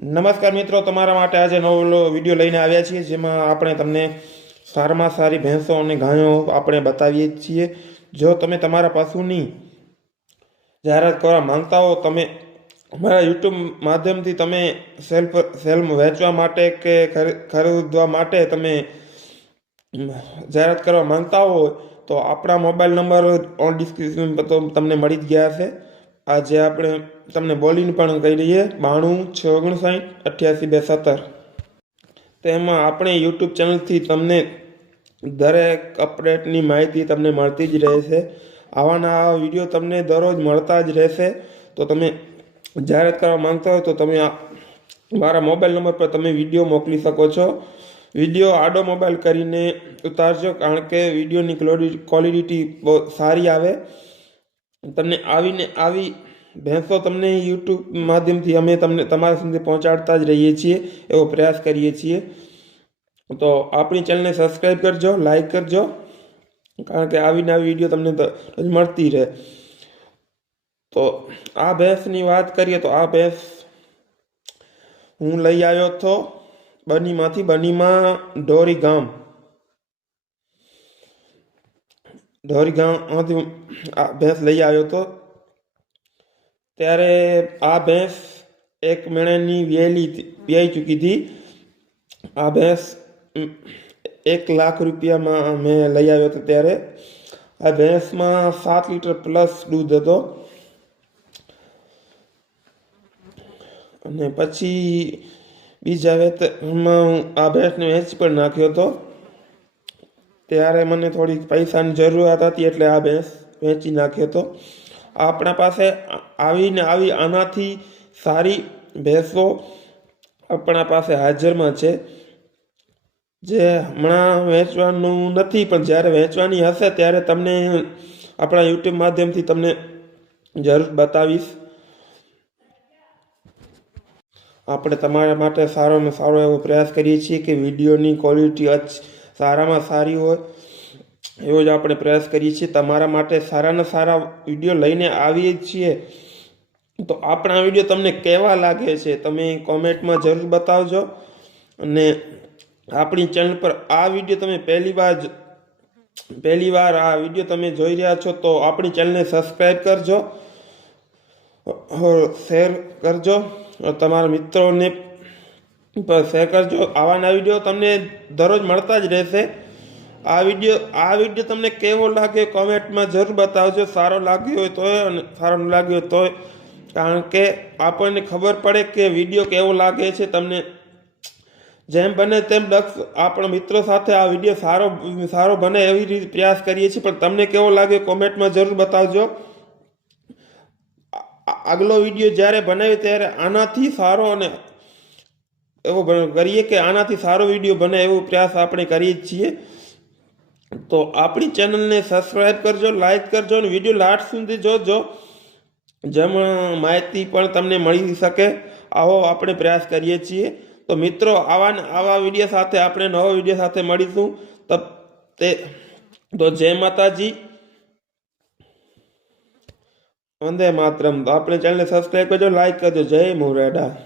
નમસ્કાર મિત્રો, તમારા માટે આજે નવો વીડિયો લઈને આવ્યા છીએ, જેમાં આપણે તમને સારામાં સારી ભેંસો અને ગાયો આપણે બતાવીએ છીએ. જો તમે તમારા પશુની જાહેરાત કરવા માંગતા હો, તમે અમારા યુટ્યુબ માધ્યમથી તમે સેલ્ફ સેલ વેચવા માટે કે ખરીદવા માટે તમે જાહેરાત કરવા માંગતા હોય તો આપણા મોબાઈલ નંબર ઓન ડિસ્ક્રિપ્શન તમને મળી જ ગયા છે આજે આપણે તમને બોલીને પણ કહી દઈએ, બાણું, છ ઓગણસાઠ, અઠ્યાસી, બે સત્તર. તેમાં આપણે યુટ્યુબ ચેનલથી તમને દરેક અપડેટની માહિતી તમને મળતી જ રહેશે. આવાના આવા વીડિયો તમને દરરોજ મળતા જ રહેશે. તો તમે જાહેરાત કરવા માંગતા હોય તો તમે મારા મોબાઈલ નંબર પર તમે વીડિયો મોકલી શકો છો. વીડિયો આડો મોબાઈલ કરીને ઉતારજો, કારણ કે વિડીયોની ક્વોલિટી સારી આવે. તમને આવીને આવી ભેંસો તમને યુટ્યુબ માધ્યમથી અમે તમને તમારા સુધી પહોંચાડતા જ રહીએ છીએ, એવો પ્રયાસ કરીએ છીએ. તો આપણી ચેનલને સબસ્ક્રાઈબ કરજો, લાઈક કરજો, કારણ કે આવીને આવી વીડિયો તમને મળતી રહે. તો આ ભેંસની વાત કરીએ તો આ ભેંસ હું લઈ આવ્યો હતો બનીમાંથી, બનીમાં ઢોરી ગામ. ઢોરી ગામમાંથી આ ભેંસ લઈ આવ્યો હતો. ત્યારે આ ભેંસ એક મહિનાની વ્યાયેલી વ્યાઈ ચૂકી હતી. આ ભેંસ એક લાખ રૂપિયામાં મેં લઈ આવ્યો હતો ત્યારે. આ ભેંસમાં સાત લીટર પ્લસ દૂધ હતો. અને પછી બીજા વેતમાં હું આ ભેંસને વેચી પણ નાખ્યો હતો. ત્યારે મને થોડીક પૈસાની જરૂરિયાત હતી એટલે આ ભેંસ વેચી નાખી હતો. આપણા પાસે આવીને આવી આનાથી સારી ભેંસો આપણા પાસે હાજરમાં છે. જે હમણાં વેચવાનું નથી, પણ જ્યારે વેચવાની હશે ત્યારે તમને આપણા યુટ્યુબ માધ્યમથી તમને જરૂર બતાવીશ. આપણે તમારા માટે સારોમાં સારો એવો પ્રયાસ કરીએ છીએ કે વિડીયોની ક્વોલિટી સારામાં સારી હોય, એવો જ આપણે પ્રયાસ કરીએ છીએ. તમારા માટે સારાના સારા વીડિયો લઈને આવીએ છીએ. તો આપણા વીડિયો તમને કેવા લાગે છે? તમે કોમેન્ટમાં જરૂર બતાવજો. અને આપણી ચેનલ પર આ વીડિયો તમે પહેલી વાર પહેલી વાર આ વીડિયો તમે જોઈ રહ્યા છો, તો આપણી ચેનલને સબસ્ક્રાઈબ કરજો. શેર કરજો. તમારા મિત્રોને પર શેર કરજો. આવાના વીડિયો તમને દરરોજ મળતા જ રહેશે. આ વીડિયો આ વીડિયો તમને કેવો લાગે કોમેન્ટમાં જરૂર બતાવજો. સારો લાગ્યો હોય તોય અને સારો ન લાગ્યો તોય. કારણ કે આપણને ખબર પડે કે વીડિયો કેવો લાગે છે તમને. જેમ બને તેમ લક્ષ આપણા મિત્રો સાથે આ વીડિયો સારો સારો બને એવી રીતે પ્રયાસ કરીએ છીએ. પણ તમને કેવો લાગે કોમેન્ટમાં જરૂર બતાવજો. આગલો વીડિયો જ્યારે બનાવ્યો ત્યારે આનાથી સારો અને એવો કરીએ કે આનાથી સારો વીડિયો બને એવો પ્રયાસ આપણે કરીએ જ છીએ. તો આપણી ચેનલને સબસ્ક્રાઈબ કરજો લાઈક કરજો અને વીડિયો લાસ્ટ સુધી જોજો. જેમાં માહિતી પણ તમને મળી શકે. આવો આપણે પ્રયાસ કરીએ છીએ. તો મિત્રો, આવા આવા વીડિયો સાથે આપણે નવા વીડિયો સાથે મળીશું. તો તે, તો જય માતાજી. વંદે માતરમ. તો આપણે ચેનલને સબસ્ક્રાઈબ કરજો લાઈક કરજો. જય મોરેડા.